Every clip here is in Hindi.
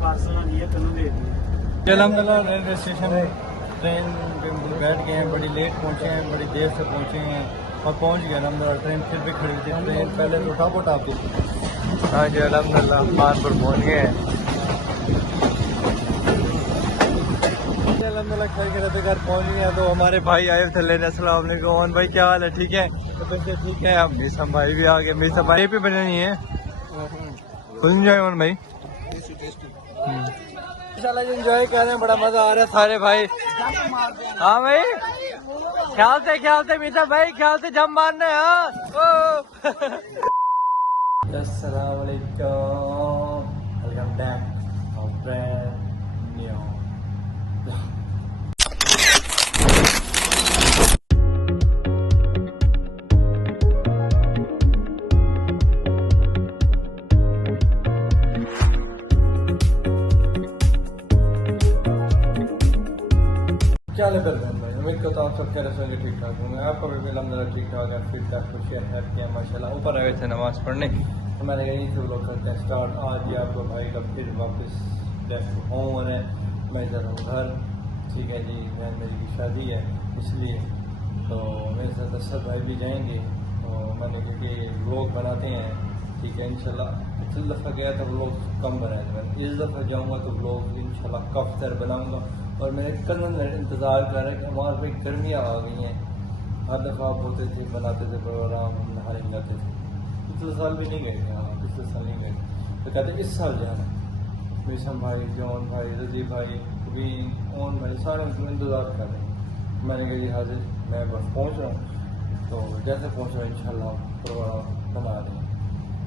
पार्सल नहीं है तेनों दे दिए। अलहमदुलिल्लाह रेलवे स्टेशन है, ट्रेन पे बैठ गए हैं, बड़ी लेट पहुँचे हैं, बड़ी देर से पहुँचे हैं और पहुँच गए अलहमदुलिल्लाह। ट्रेन फिर भी खड़ी थी, ट्रेन पहले तो टापोट आती थी। हाँ जी अलहमदुलिल्लाह कानपुर पहुँच गए हैं अलहमदुलिल्लाह। खैर के रहते घर पहुँच गए हैं तो हमारे भाई आए थे लेने। अस्सलाम वालेकुम ओवन भाई, क्या हाल है? ठीक है तो वैसे ठीक है। अब मीसम भाई भी आ गए। मीसम भाई भी बने नहीं है, फुल एंजॉय ओवन भाई। इंशाल्लाह एंजॉय कर रहे हैं, बड़ा मजा आ रहा है सारे भाई। हाँ भाई ख्याल से मीसा भाई, ख्याल से जम मारना है। हाँ अस्सलाम वालेकुम, वेलकम बैक और ब्रांड न्यू। क्या ले भाई, उम्मीद करता हूँ सब कह रहे होंगे ठीक ठाक होंगे। आपका भी अलहमदुलिल्लाह ठीक ठाक है, फिर तक खुशी है किया माशाल्लाह। ऊपर आए थे नमाज़ पढ़ने तो मैंने यहीं से लोग करते हैं स्टार्ट। आज ही आपको भाई का फिर वापस लेफ्ट होम है, मैं जा रहा हूँ घर। ठीक है जी, बहन मेरी की शादी है इसलिए तो मेरे साथ असद भाई भी जाएंगे। तो मैंने क्योंकि व्लॉग बनाते हैं, ठीक है इंशाल्लाह। पिछली दफ़ा गया था व्लॉग कम बनाए थे, मैंने इस दफ़ा जाऊँगा तो व्लॉग इंशाल्लाह काफ़ी बनाऊँगा। और मेरे कल इंतज़ार कर रहे हैं कि हमारे पे गर्मियाँ आ गई हैं। हर दफ़ा आप होते थे बनाते थे प्रोग्राम, नहाने जाते थे। पिछले साल भी नहीं गए थे, हाँ पिछले साल नहीं गए तो कहते इस साल जाना। मीसम भाई, जॉन भाई, रजी भाई, कबीन, ओन भाई सारे उनको इंतज़ार कर रहे हैं। मैंने कहा जी हाजिर, मैं बस पहुँच रहा हूँ तो जैसे पहुँच रहा हूँ इंशाल्लाह प्रोग्राम बना रहे हैं।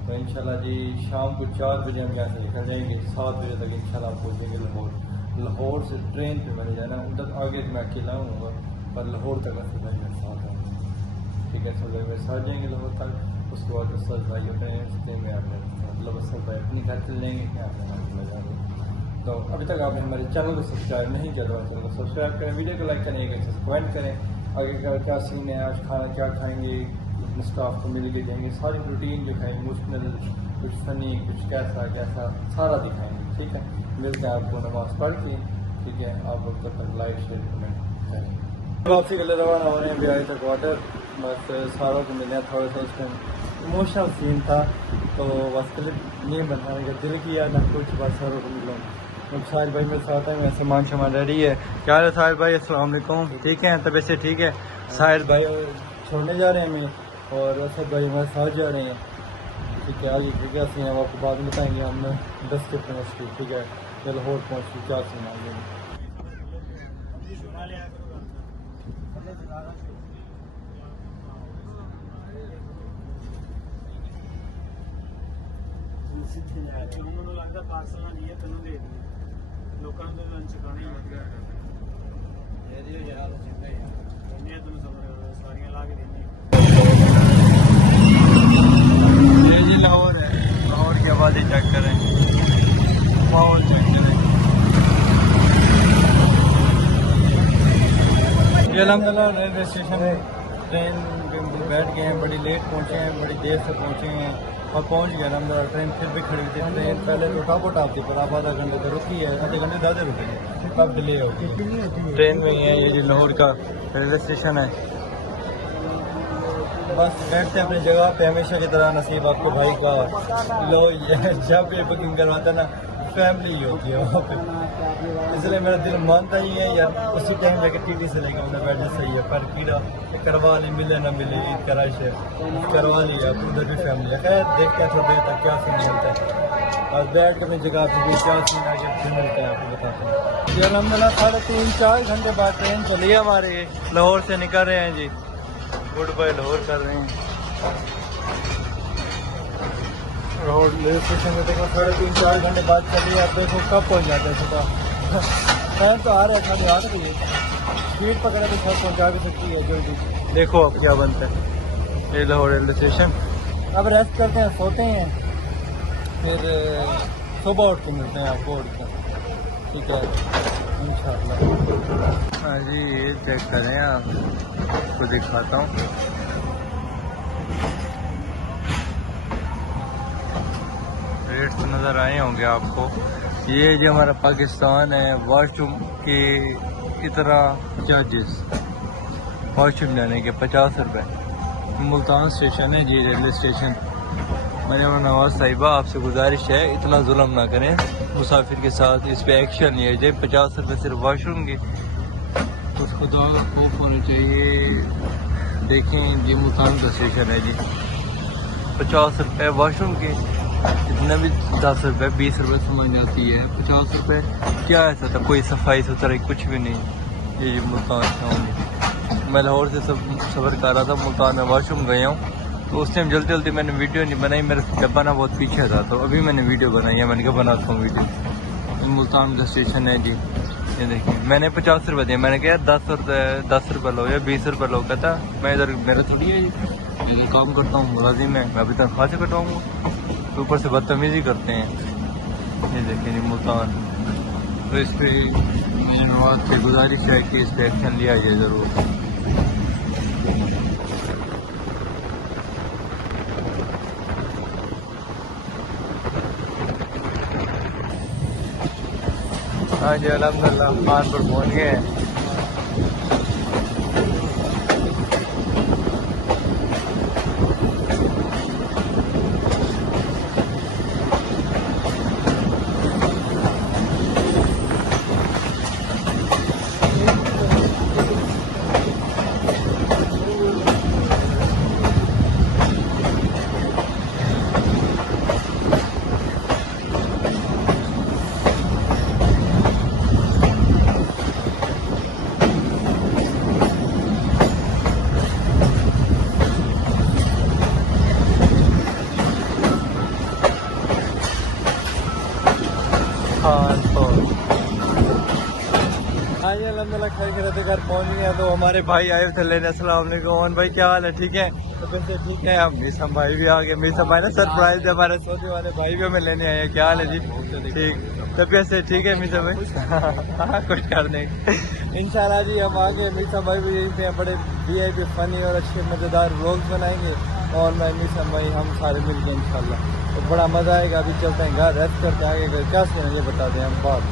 तो इंशाल्लाह जी शाम को 4 बजे हम यहाँ से निकल जाएंगे, 7 बजे तक इंशाल्लाह पहुँचेंगे लाहौर। लाहौर से ट्रेन पे मैंने जाना, उधर आगे तो मैं अकेला हूँगा पर लाहौर तक असद भाई मेरे साथ आएंगे। ठीक है, असद भाई मेरे साथ जाएंगे लाहौर तक। उसके बाद असद भाई अपने रिश्ते में आ गए, मतलब असद भाई अपनी घर चल जाएंगे क्या अपने जा रहे। तो अभी तक आपने हमारे चैनल को सब्सक्राइब नहीं किया तो चैनल को सब्सक्राइब करें, वीडियो को लाइक करें, एक अच्छे से कमेंट करें। आगे का क्या सीन है, आज खाना क्या खाएँगे, अपने स्टाफ को मिल के जाएंगे, सारी रूटीन जो है इमोशनल, कुछ फनी, कुछ कैसा कैसा सारा दिखाएँगे। ठीक है, मिलते हैं आपको नमाज़ पढ़ के। ठीक है, आप लोग तब तक लाइक शेयर कमेंट करें। वापसी के लिए रवाना हो रहे हैं बिहारी तक वाटर। बस सारों को मिले थोड़ा सा उस टाइम इमोशनल सीन था तो बस क्लिप नहीं बनाने का दिल किया ना कुछ, बस सारों को मिला। अब साहिल भाई मेरे साथ है, मैं सामान शामान रेडी है। क्या है साहिल भाई? अस्सलाम वालेकुम, ठीक है तबीयत से ठीक है? साहिल भाई छोड़ने जा रहे हैं हमें और असद भाई हमारे साथ जा रहे हैं। ठीक है, आगे क्या सीन है आपको बाद में बताएंगे हम 10 के पहुँच। ठीक है, लाहौर पहुँच के क्या सीन आएंगे। लगता पार्सल नहीं है तेनों दे दिए। लोगों ने तो लंच खाना ही मत गया तुम समझ सारियाँ ला के देनी। ये जी लाहौर है, लाहौर की आबादी चेक करें, माहौल चेक करें। ये अलहमदुलिल्लाह रेलवे स्टेशन है, ट्रेन पे बैठ गए हैं, बड़ी लेट पहुँचे हैं, बड़ी देर से पहुँचे हैं और पहुँच गए अलहमदुलिल्लाह। ट्रेन फिर भी खड़ी थी, ट्रेन पहले तो टापोट आती पर अब आधा घंटे तो रुकी है, आधे घंटे ज़्यादा रुकी है, कब डिले हो गई। ट्रेन में ही है, ये जो लाहौर का रेलवे स्टेशन है। बस बैठते हैं अपनी जगह पे हमेशा की तरह। नसीब आपको भाई का लो जब भी बुकिंग करवाता ना फैमिली ही होती है वहाँ पे, इसलिए मेरा दिल मानता ही है यार उसी टाइम जाके टीवी से लेकर उन्हें बैठना सही है। पर कीड़ा करवा ली, मिले ना मिले, ईद का रश है, करवा लिया उधर भी फैमिली है। खैर देखते हैं थोड़ी देर तक क्या सीन मिलता है और बैठ कर अपनी जगह पे भी क्या सीन आगे फिर मिलता है आपको बताते हैं। ये अलहमदुलिल्लाह 3.5-4 घंटे बाद ट्रेन चली है हमारे, लाहौर से निकल रहे हैं जी, गुड बाय लाहौर कर रहे हैं। लाहौर रेलवे स्टेशन में देखो 3.5-4 घंटे बाद चलिए, आप देखो कब पहुंच जाते हैं सुबह। टाइम तो आ रहा है 8:30 बजे, स्पीड पकड़े तो सब पहुंचा भी सकती है जल्दी। देखो अब क्या बनता है। ये लाहौर रेलवे स्टेशन, अब रेस्ट करते हैं, सोते हैं, फिर सुबह उठ के मिलते हैं आपको उठ कर। ठीक है इंशाल्लाह। हाँ जी, ये चेक करें, आपको दिखाता हूँ। रेट तो नज़र आए होंगे आपको, ये जो हमारा पाकिस्तान है, वॉशरूम के इतना चार्जेस वॉशरूम जाने के 50 रुपये। मुल्तान स्टेशन है जी, रेलवे स्टेशन। मैंने नवाज साहिबा आपसे गुजारिश है इतना जुल्म ना करें मुसाफिर के साथ, इस पे एक्शन लिया जाए। 50 रुपये सिर्फ वॉशरूम के, तो खुदा का खौफ होना चाहिए। देखें जी मुल्तान का स्टेशन है जी, 50 रुपये वॉशरूम के, इतना भी 10 रुपये 20 रुपये समझ आती है। 50 रुपये क्या ऐसा था, कोई सफाई सुथराई कुछ भी नहीं। ये मुल्तान टाउन, मैं लाहौर से सफ़र कर रहा था, मुल्तान में वॉशरूम गया हूँ, तो उस टाइम जल्दी जल्दी मैंने वीडियो नहीं बनाई, मेरा डब्बा ना बहुत पीछे था, तो अभी मैंने वीडियो बनाई है। मैंने कहा बनाता हूँ वीडियो। मुल्तान का स्टेशन है जी, ये देखिए। मैंने 50 रुपये दिए, मैंने कहा 10 रुपये लो या 20 रुपये लो। कहता मैं इधर मेरा थोड़ी है, इधर काम करता हूँ, मुलाजिम है, मैं अभी तनख्वाह से कटवाऊँगा। ऊपर से बदतमीजी करते हैं। ये देखिए जी मुल्तान। तो इस पर मेरे नवाज से गुजारिश है कि इस पर एक्शन लिया जाए ज़रूर। हाँ जी अल्हम्दुलिल्लाह खान पर पहुँच गए हैं। हाँ जी अल्हम्दुलिल्लाह खैर घर पहुँच गए। तो हमारे भाई आए थे लेने। अस्सलाम वालेकुम ओमन भाई, क्या हाल है? ठीक है? तो वैसे ठीक है। हम मीसम भाई भी आ गए। मीसम भाई ना सरप्राइज है, हमारे सऊदी वाले भाई भी हमें लेने आए हैं। क्या हाल है जी? ठीक, तबीयत से ठीक है मीसम भाई? हाँ कुछ कर नहीं इंशाल्लाह जी। हम आगे मीसम भाई भी देखते हैं, बड़े VIP फनी और अच्छे मज़ेदार व्लॉग्स बनाएंगे, और मैं मीसम भाई हम सारे मिल के इंशाल्लाह, तो बड़ा मज़ा आएगा। अभी चलते हैं घर, रेस्ट करते हैं। आगे क्या सीन ये बता दें हम बात।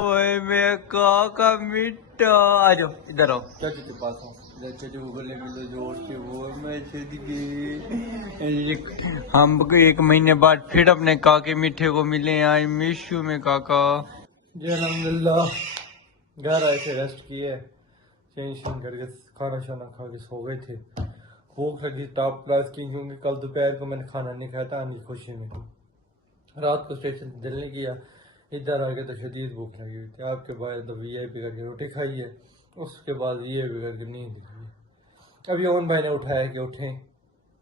ओए मेरा काका मिट्टा, आ जाओ इधर आओ, चाचू के पास आओ। इधर चाचू को गले मिलो जोर से, वो मैं हम 1 महीने बाद फिर अपने काके मीठे को मिले। आई मिस यू में काका जी। अल्हम्दुलिल्लाह घर आए थे, रेस्ट किए, चेंज करके खाना शाना खा के सो गए थे। भूख लगी टॉप क्लास की, क्योंकि कल दोपहर को मैंने खाना नहीं खाया था आने की खुशी में। रात को स्टेशन से दिल नहीं किया, इधर आ गए तो शदीद भूख लगी हुई थी। आपके बाद तो VIP करके रोटी खाई है, उसके बाद VIP करके नींद लगी। अभी ओन भाई ने उठाया कि उठें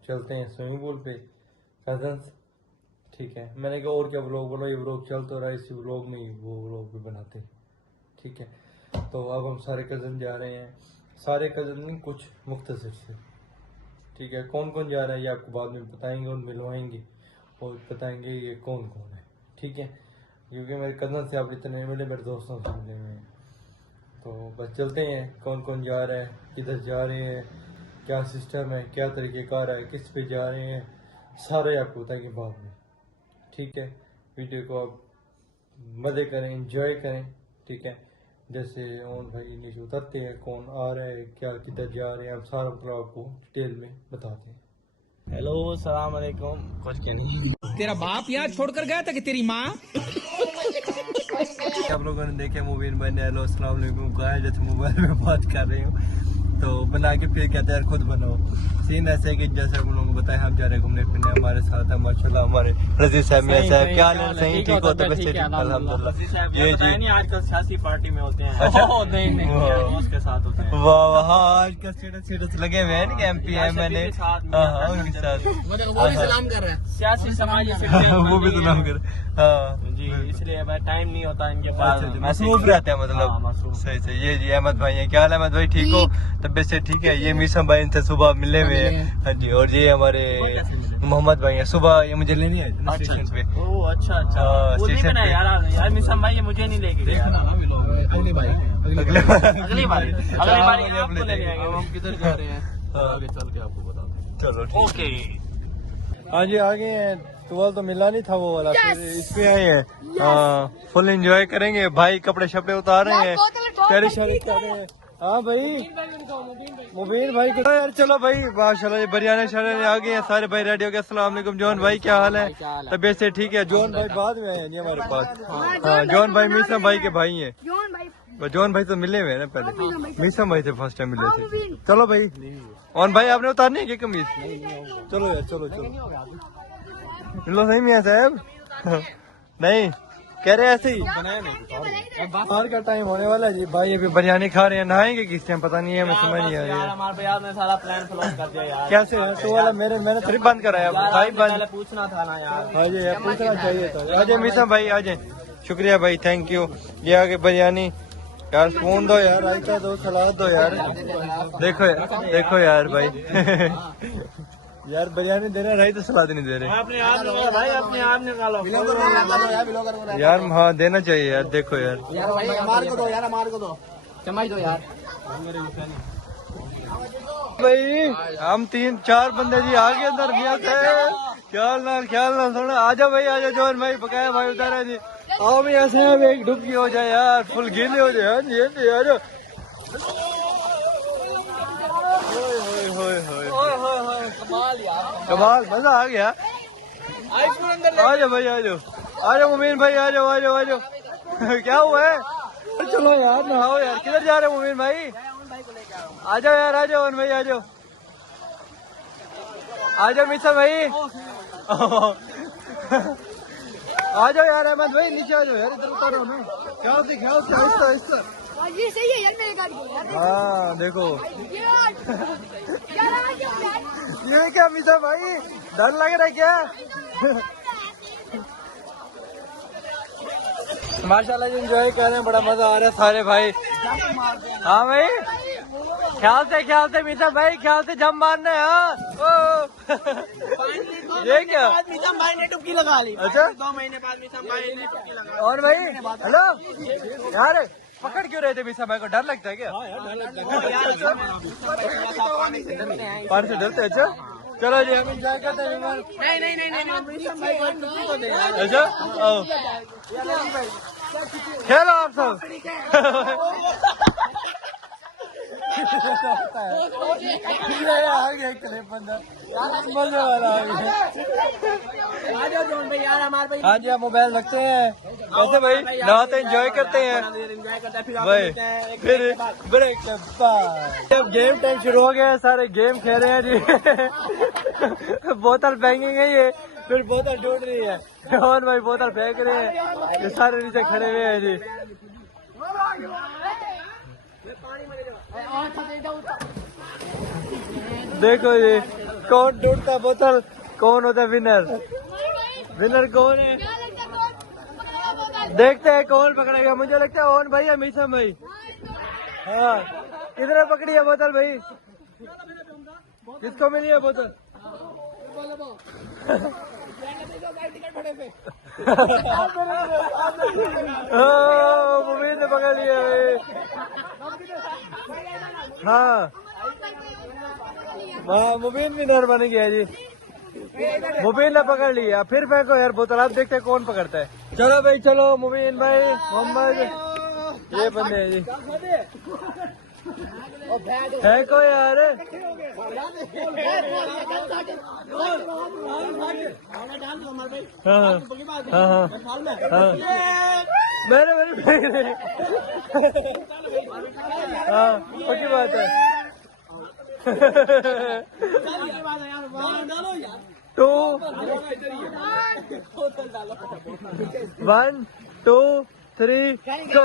चलते हैं स्विमिंग पूल पे कजन्स। ठीक है, मैंने कहा और क्या व्लॉग बोलो, ये व्लॉग चल तो रहा है, इसी व्लॉग में ही वो व्लॉग भी बनाते हैं। ठीक है, तो अब हम सारे कज़न जा रहे हैं। सारे कज़न नहीं, कुछ मुख्तसर से। ठीक है, कौन कौन जा रहा है ये आपको बाद में बताएंगे और मिलवाएंगे और बताएंगे ये कौन कौन है। ठीक है, क्योंकि मेरे कज़न से आप इतने मिले, मेरे दोस्तों से मिले हुए हैं। तो बस चलते हैं, कौन कौन जा रहा है, किधर जा रहे हैं, क्या सिस्टम है, क्या तरीक़ेकार है, किस पे जा रहे हैं, सारे आपको बताएंगे बाद में। ठीक है, वीडियो को आप मज़े करें, एंजॉय करें। ठीक है, जैसे ओन भाई नीचे उतरते हैं, कौन आ रहा है, क्या किधर जा रहे हैं, आप सारा मतलब आपको डिटेल में बताते हैं। हेलो सलाम अलैकुम। कुछ क्या नहीं, तेरा बाप यहाँ छोड़कर गया था कि तेरी माँ? आप लोगों ने देखे मुबीन भाई ने हेलो अस्सलाम वालेकुम कहा है, जैसे मोबाइल में बात कर रही हूँ, तो बना के फिर कहते हैं खुद बनाओ। सीन ऐसे है कि जैसे हम लोगों को बताया, हम जा रहे हैं घूमने फिरने, हमारे साथ है माशाल्लाह हमारे रजी साहब मियां साहब। क्या हाल है? सही ठीक हो? तो बच्चे अल्हम्दुलिल्लाह। ये जी आजकल सियासी पार्टी में होते हैं। अच्छा नहीं उसके साथ होते हैं। वाह वाह, आज का स्टेटस लगे हुए हैं कि MP MLA, हाँ उनके साथ वो भी सलाम कर रहा है। सियासी समाजी वो भी सलाम कर, हाँ जी, इसलिए टाइम नहीं होता इनके पास, मसरूफ रहते हैं मतलब। सही सही। ये जी अहमद भाई है, क्या हाल है अहमद भाई? ठीक हो? तबियत से ठीक है? ये मीसम भाई इनसे सुबह मिले हुए हैं। हाँ जी, और ये हमारे मोहम्मद भाई हैं, सुबह ये मुझे लेने आए थे स्टेशन पे। ओह अच्छा अच्छा, स्टेशन पे यार मिसम भाई ये मुझे नहीं लेके गया। अगली बार अगली बार आपको लेने आएंगे। हम किधर जा रहे हैं आगे चल के आपको बताते हैं। चलो ओके। हाँ जी, आ गए हैं टूवेल तो मिला नहीं था वो वाला, फिर इस पे आए हैं। हाँ फुल एंजॉय करेंगे भाई, कपड़े शपड़े उतार रहे हैं, कैरी शैरी कर रहे हैं। हाँ भाई मुबीन भाई को यार, चलो भाई माशाल्लाह ये बिरयानी शरियानी आ गए हैं, सारे भाई रेडी हो गए। अस्सलाम वालेकुम जॉन भाई, क्या हाल है? तबीयत से ठीक है? जॉन भाई बाद में आए नहीं हमारे पास। हाँ जॉन भाई मीसा भाई के भाई हैं। जॉन भाई तो मिले हुए हैं ना पहले, मीसा भाई से फर्स्ट टाइम मिले थे। चलो भाई और भाई आपने उतारनी है क्या कमीज? चलो यार चलो चलो लो सही मियां साहब। नहीं कह रहे ऐसे ही बाहर का टाइम होने वाला है जी। भाई अभी बिरयानी खा रहे हैं, नहाएंगे किस टाइम पता नहीं है, हमें समझ नहीं आ रही है। हमारे यार ने सारा प्लान फ्लॉप कर दिया यार। कैसे है तो वाला मैंने ट्रिप बंद कराया भाई, बंद पूछना था ना यार। हाँ जी यार पूछना चाहिए था। आजे मीसा भाई आजे, शुक्रिया भाई, थैंक यू। ये आगे बिरयानी यार, स्पून दो यार, रायता दो, सलाद दो यार। देखो यार भाई यार बिरयानी दे रहे, रायता सलाद नहीं दे रहे अपने आप निकालो भाई, अपने आप निकालो यार। हाँ देना चाहिए यार, देखो यार हमारे को दो चम्मच दो यार। भाई हम 3-4 बंदे जी आगे अंदर गया थे। ख्याल ना सुनो, आजा भाई आजा, जॉन भाई बकाया भाई उधर है जी। आओ भी ऐसे अब एक डुबकी हो जाए यार, फुल गीले हो जाए। जी यार कमाल मजा आ गया। आ जाओ भाई आ जाओ मुबीन भाई, आ जाओ। क्या हुआ है? चलो यार नहाओ यार, किधर जा रहे हो मुबीन भाई? आ जाओ यार, आ जाओ भाई, आ जाओ मिसा भाई। आ जाओ यार अहमद भाई, नीचे आ जाओ यार, इधर उतारो ना। क्या इस ये सही है यार मेरे गाड़ी को। हाँ देखो ये क्या मिसा भाई, डर लग रहा है क्या? माशाल्लाह जी एंजॉय कर रहे हैं, बड़ा मजा आ रहा है सारे भाई। हाँ भाई ख्याल से मिसा भाई, ख्याल से जम मारना है। हाँ ये क्या मिसम भाई ने डुबकी लगा ली। अच्छा 2 महीने बाद मिसम भाई ने डुबकी लगा और भाई हेलो यार, पकड़ क्यों रहे थे मिसा भाई को? डर लगता है क्या? पानी से डरते? अच्छा चलो जी हम एंजॉय करते हैं। नहीं मिसम भाई को डुबकी तो दे। अच्छा खेलो आप सब। आ गया क्लिप बंदा, मजे वाला आ गया। आ जाओ जॉन भाई यार, हमारे भाई हाँ जी आप मोबाइल रखते हैं वैसे भाई, नहाते एंजॉय करते हैं एंजॉय करते हैं, फिर भाई। फिर ब्रेक के बाद जब गेम टाइम शुरू हो गया, सारे गेम खेल रहे हैं जी। बोतल फेंकेंगे ये, फिर बोतल टूट रही है और भाई बोतल फेंक रहे हैं, ये सारे नीचे खड़े हुए हैं जी। देखो ये कौन टूटता है बोतल, कौन होता है विनर कौन है? देखते हैं कौन पकड़ेगा। मुझे लगता है ओन भाई या मीसा भाई। हाँ किधर पकड़ी है बोतल भाई? किसको मिली है बोतल? मुबीन ने पकड़ लिया भाई। हाँ मुबीन भी नर बन गया जी, मुबीन ने पकड़ लिया। फिर फेंको यार बोतल, आप देखते हैं कौन पकड़ता है। चलो भाई चलो, मुबीन भाई मोहम्मद ये बंदे हैं जी, फेंको यार। मेरे हाँ पक्की बात है। 2 1 2 3 go।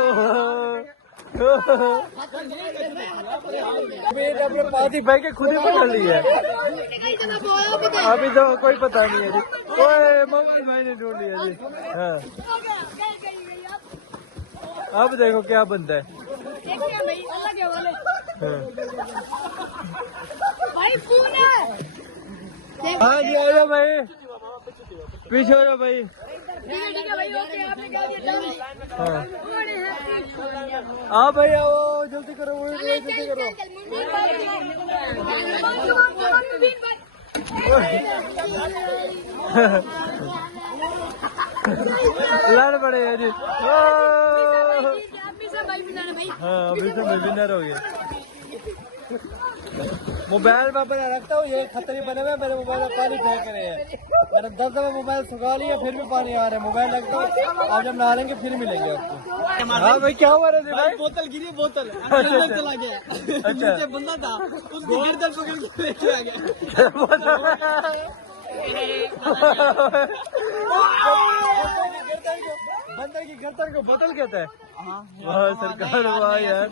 अपने पास ही भाई के खुद ही पकड़ ली है, अभी तो कोई पता नहीं है जी। ओए मोबाइल भाई ने ढूंढ लिया जी। हाँ अब देखो क्या बनता है। हाँ जी आ जाओ भाई, पीछे हो जाओ भाई। हाँ भाई आओ जल्दी करो, जल्दी करो। लड़ पड़े हैं जी। भाई हाँ अभी तो मैं विनर हो गया। मोबाइल में अपना रखता हूँ, ये खतरे बने हुए मेरे मोबाइल में पानी फेंक रहे हैं। मैंने 10 दफा मोबाइल सुखा लिया फिर भी पानी आ रहा है। मोबाइल रखता हूँ, आप जब नहाएंगे फिर मिलेंगे आपको। हाँ भाई क्या हुआ रहे भाई? बोतल गिरी, बोतल अच्छा। चला गया। अच्छा। नीचे बंदा था, उसकी गिरदल पकड़ के लेके आ गया। बंदर की गर्दन को बोतल कहता है। वाह सरकार, वाह यार।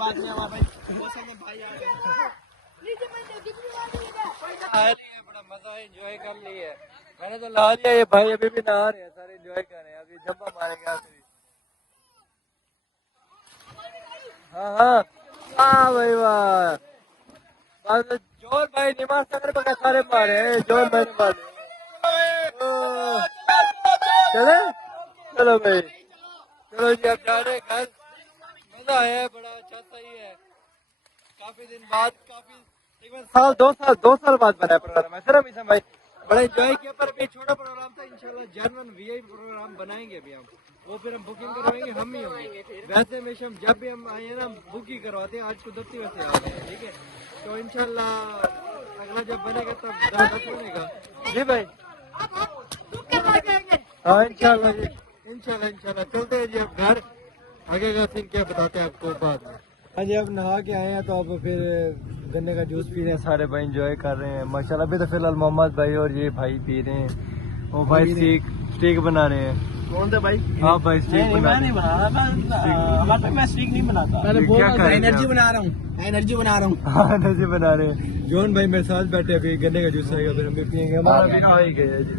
बड़ा मजा है, एंजॉय कर लिए। मैंने तो ला लिया, ये भाई अभी भी नहा रहे हैं, सारे एंजॉय कर रहे हैं। अभी जब्बा मारेंगे आखिरी। हाँ हाँ हाँ भाई वाह। जोर भाई निमाज नगर में सारे मारे हैं, जोर भाई ने मारे। चले चलो भाई, चलो जी अब जा रहे हैं घर। मजा आया है, बड़ा अच्छा सही है। काफी दिन बाद, काफी तकरीबन साल 2 साल बाद बना है प्रोग्राम। ऐसा ना मिशन भाई, बड़ा एंजॉय किया। पर अभी छोटा प्रोग्राम था, इंशाल्लाह जनरल वीआईपी प्रोग्राम बनाएंगे अभी हम। वो फिर हम बुकिंग करवाएंगे, हम ही होंगे। वैसे हमेशा हम जब भी हम आए हैं ना बुक ही करवाते हैं। आज कुदरती वैसे आ गए हैं, ठीक है। तो इंशाल्लाह अगला जब बनेगा तब जबरदस्त बनेगा जी भाई। हाँ इंशाल्लाह जी, इंशाल्लाह चलते हैं जी अब घर। आगे का सीन क्या बताते हैं आपको बाद में। हाँ जी अब नहा के आए हैं तो अब फिर गन्ने का जूस पी रहे हैं, सारे भाई एंजॉय कर रहे हैं माशाल्लाह। अभी तो फिलहाल मोहम्मद भाई और ये भाई पी रहे हैं। वो भाई स्टीक बना रहे हैं। कौन थे भाई? हाँ भाई स्टीक बना मैं नहीं बना रहा, मैं स्टीक नहीं बनाता। मैंने क्या बोला कर रहे हैं एनर्जी आप? बना रहा हूँ, एनर्जी बना रहा हूँ। हाँ एनर्जी बना रहे हैं। जॉन भाई मेरे साथ बैठे, अभी गन्ने का जूस आएगा फिर हम भी पियेंगे। हमारा भी आ ही गया जी।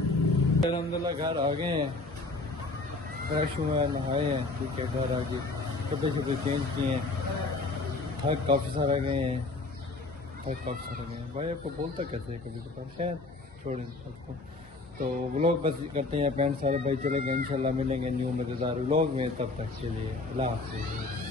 अलहमदुलिल्लाह घर आ गए हैं, फ्रेश हुए हैं, नहाए हैं, ठीक है। घर आ गए, कपड़े शपड़े चेंज किए हैं, थक काफ़ी सारा गए हैं, भाई आपको बोलता कैसे है कभी तो खैर छोड़ें आपको। तो व्लॉग बस करते हैं पेंट, सारे भाई चले गए। इंशाल्लाह मिलेंगे न्यू मज़ेदार व्लॉग में, तब तक के लिए अल्लाह हाफ़िज़।